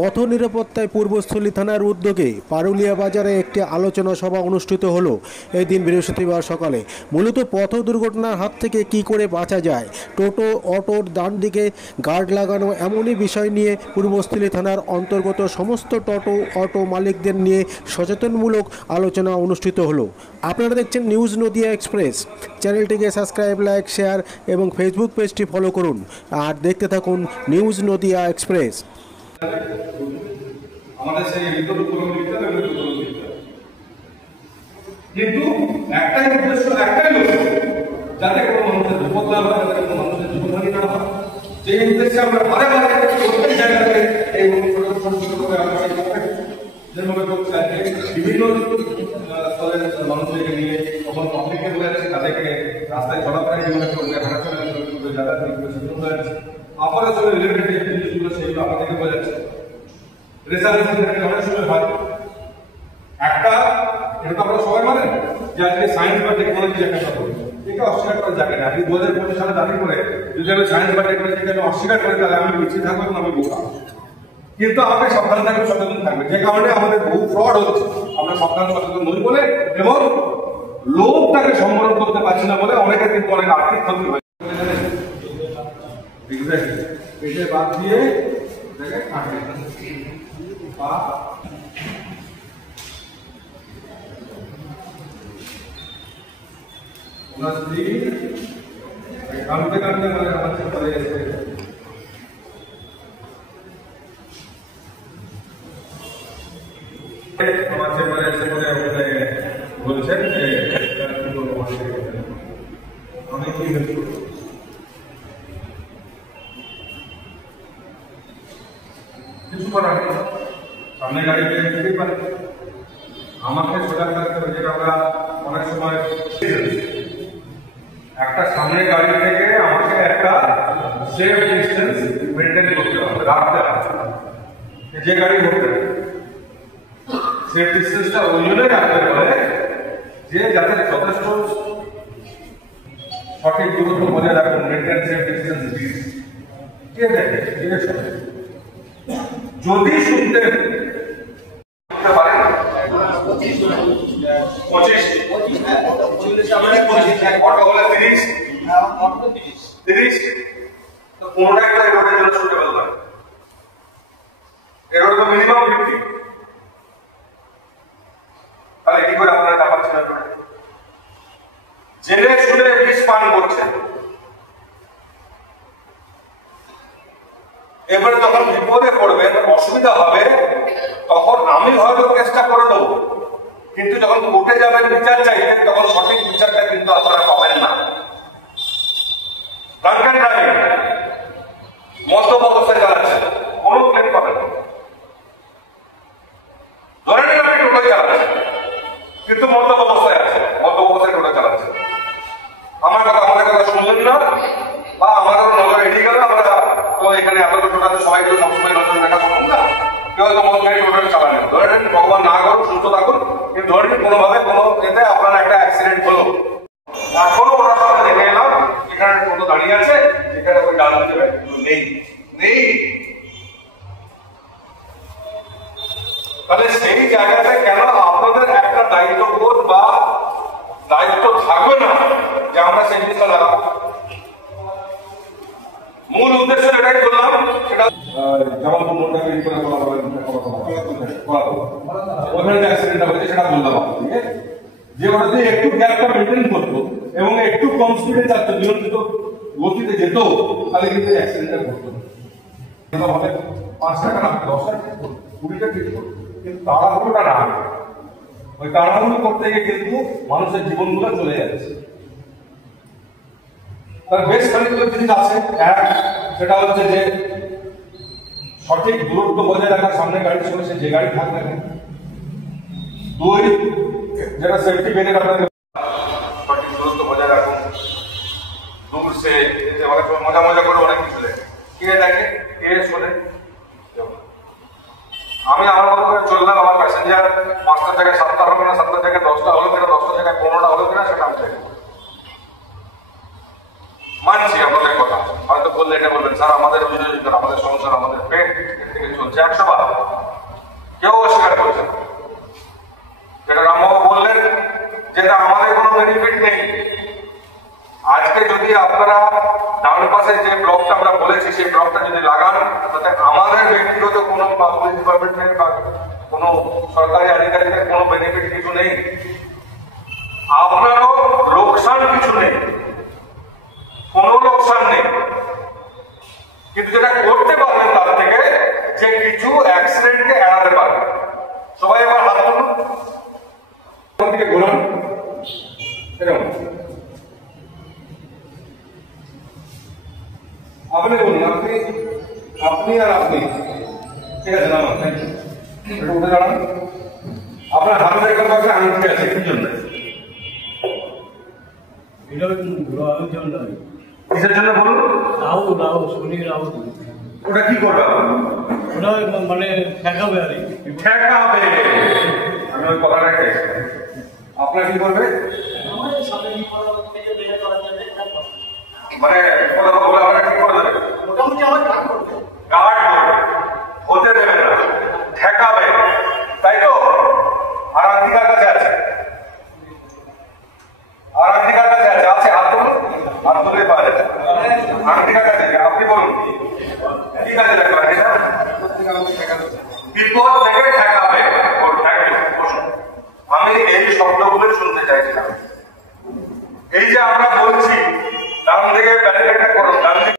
পথ নিরাপত্তায় পূর্বস্থলী থানার উদ্যোগে পারুলিয়া বাজারে একটি আলোচনা সভা অনুষ্ঠিত হলো এই দিন বৃহস্পতিবার সকালে। মূলত পথ দুর্ঘটনার হাত থেকে কি করে বাঁচা যায়, টোটো অটোর ডান দিকে গার্ড লাগানো, এমনই বিষয় নিয়ে পূর্বস্থলী থানার অন্তর্গত সমস্ত টোটো অটো মালিকদের নিয়ে সচেতনমূলক আলোচনা অনুষ্ঠিত হলো। আপনারা দেখছেন নিউজ নদিয়া এক্সপ্রেস। চ্যানেলটিকে সাবস্ক্রাইব, লাইক, শেয়ার এবং ফেসবুক পেজটি ফলো করুন আর দেখতে থাকুন নিউজ নদিয়া এক্সপ্রেস। আমাদের সেই বিদ্যুৎ লিখতে হবে, কিন্তু একটাই উদ্দেশ্য, একটাই লক্ষ্য, যাতে কোনো মানুষের বিপদ না হয়, যাতে কোনো মানুষের জীবনহানি না হয়। যে উদ্দেশ্যে আমরা বারে বারে প্রত্যেক জায়গাতে এই যেভাবে করছে বিভিন্ন স্তরের মানুষদেরকে নিয়ে তখন পাবলিককে বলে যাচ্ছে, তাদেরকে রাস্তায় চলাফেরা যেভাবে করবে, হাঁটাচলা করবে, যাতায়াত করবে, সেগুলো বলে যাচ্ছে। অপারেশনের রিলেটেড যে জিনিসগুলো সেগুলো আমাদেরকে বলে যাচ্ছে। রেসার্চ অনেক সময় হয় একটা, এটা তো আমরা সবাই মানেন যে আজকে সায়েন্স বা টেকনোলজি একটা কথা, এটা অস্বীকার করা যাবে না। আপনি 2025 সালে দাবি করে যদি আমি সায়েন্স বা টেকনোলজিকে আমি অস্বীকার করি, তাহলে আমি পিছিয়ে থাকবো এবং আমি বোকা। কিন্তু আমাকে সাবধান থাকবে, সচেতন থাকবে, যে কারণে আমাদের বহু ফ্রড হচ্ছে। আমরা সাবধান সচেতন নই বলে এবং লোকটাকে সম্বরণ করতে পারছি না বলে অনেকের কিন্তু অনেক আর্থিক ক্ষতি হয়। পেটে বাদ দিয়ে কানতে কানতে আমার চলে গেছে। আমার চেম্বারে এসে পরে বলছেন যে অনেক কিছু করার নেই, সামনে গাড়ি যেতেই পারে। আমাকে সজাগ থাকতে হবে, যেটা আমরা অনেক সময় একটা সামনে গাড়ি থেকে আমাকে একটা সেফ ডিস্টেন্স মেনটেন করতে হবে, রাখতে হবে। যে গাড়ি ঘুরতে সেফ ডিস্টেন্সটা ওই জন্যই রাখতে হবে যে যাতে যথেষ্ট সঠিক দূরত্ব বজায় রাখুন। মেনটেন সেফ ডিস্টেন্স কে দেখে যদি শুনতে পারেন 25 অটো বলে 30 তো 15টা একটা রোডের জন্য সুটেবল নয়। এর তো মিনিমাম 50। তাহলে কি করে আপনারা চাপাচ্ছেন? জেনে শুনে বিষ পান করছেন। এবারে যখন বিপদে পড়বেন, অসুবিধা হবে, তখন আমি হয়তো চেষ্টা করে দেবো, কিন্তু যখন কোর্টে যাবেন বিচার চাইবেন, তখন সঠিক বিচারটা কিন্তু আপনারা পাবেন না। ড্রাঙ্কেন ড্রাইভিং, মদ্যপ অবস্থায় চালাচ্ছেন, কোনো ক্লেম পাবেন না। ধরে নিন আপনি টোটো চালাচ্ছেন, কিন্তু মদ্যপ অবস্থায় আছে, মদ্যপ অবস্থায় টোটো চালাচ্ছেন। আমাদের কথা শুনলেন না, বা আমাদের নজর এড়িয়ে গেল। আমরা তো এখানে এত টোটাতে সবাই তো সবসময় নজর রাখা সম্ভব না। কেউ হয়তো মদ গাড়ি টোটাল চালালেন, ধরে নিন ভগবান না করুন, সুস্থ থাকুন, কিন্তু ধরে নিন কোনোভাবে কোনো এতে আপনার একটা অ্যাক্সিডেন্ট হলো। এখনো ওনার সাথে দেখে এলাম এখানে টোটো দাঁড়িয়ে আছে, যেখানে ওই ডান দিতে নেই নেই। তাহলে সেই জায়গাতে কেন আপনাদের একটা দায়িত্ববোধ বা দায়িত্ব থাকবে না যে আমরা সেই জিনিসটা লাগাবো? মূল উদ্দেশ্য এটাই করলাম, সেটা যেমন ওখানে যে অ্যাক্সিডেন্টটা হয়েছে সেটা বললাম আপনাকে, যে ওটা যদি একটু গ্যাপটা মেনটেন করতো এবং একটু কম স্পিডে চাচ্ছে, নিয়ন্ত্রিত গতিতে যেত, তাহলে কিন্তু অ্যাক্সিডেন্টটা ঘটতো না। 5 টাকা না, 10 টাকা, 20 টাকা ঠিক করতো, কিন্তু তাড়াহুড়োটা না হবে। ওই তাড়াহুড়ো করতে গিয়ে কিন্তু মানুষের জীবনগুলো চলে যাচ্ছে। তার বেশ খানিকগুলো জিনিস আছে। এক, সেটা হচ্ছে যে সঠিক দূরত্ব বজায় রাখা, সামনে গাড়ির সঙ্গে সে যে গাড়ি থাকবে না। 2, যেটা সেফটি বেনে আপনাদের সঠিক দূরত্ব বজায় রাখুন। দূর সে অনেক সময় মজা করে অনেক কিছু দেখে, কে দেখে, কে শোনে। আমি আমার মতো করে চললাম, আমার প্যাসেঞ্জার 5টার জায়গায় 7টা হলো কিনা, 7টার জায়গায় 10টা হলো কিনা, 10টার জায়গায় 15টা হলো কিনা, সেটা আমি দেখবো। মানছি আপনাদের কথা, হয়তো বললে এটা বলবেন, স্যার আমাদের অভিযোগ, আমাদের সংসার, আমাদের পেট এর থেকে চলছে 100 বার, কেউ অস্বীকার করছে না। যেটা রামবাবু বললেন, যেটা আমাদের কোনো বেনিফিট নেই। আজকে যদি আপনারা ডান পাশে যে ব্লকটা আমরা বলেছি সেই ব্লকটা যদি লাগান, তাতে আমাদের ব্যক্তিগত কোনো পুলিশ ডিপার্টমেন্টের বা কোনো সরকারি আধিকারিকের কোনো বেনিফিট কিছু নেই, আপনারও লোকসান কিছু নেই, কোনো লোকসান নেই। কিন্তু যেটা করতে পারবেন তার থেকে যে কিছু অ্যাক্সিডেন্টকে এড়াতে পারবেন। সবাই এবার হাত তুলুন, দিকে ঘোরান, এরকম আপনি বলুন, আপনি আর আপনি, ঠিক আছে? নাম একটু উঠে দাঁড়ান। আপনার হাতে দেখুন কাছে আঙুলটি আছে, কি জন্য? কিসের জন্য বলুন? ওটা কি করবে? মানে ঠেকাবে আর ঠেকাবে। আমি ওই কথাটা খেয়েছি। আপনার কি করবে? মানে কথা বলে আমরা কি করে দেবে? মোটামুটি আমার গার্ড করবে, গার্ড করবে, হতে দেবে না, ঠেকাবে, তাই তো? আর আন্টিকার কাছে আছে, আর আন্টিকার কাছে আছে, আছে হাত তুলুন, হাত তুলে পাওয়া যাবে। আন্টিকার কাছে আপনি বলুন কি কাজে লাগবে? বিপদ থেকে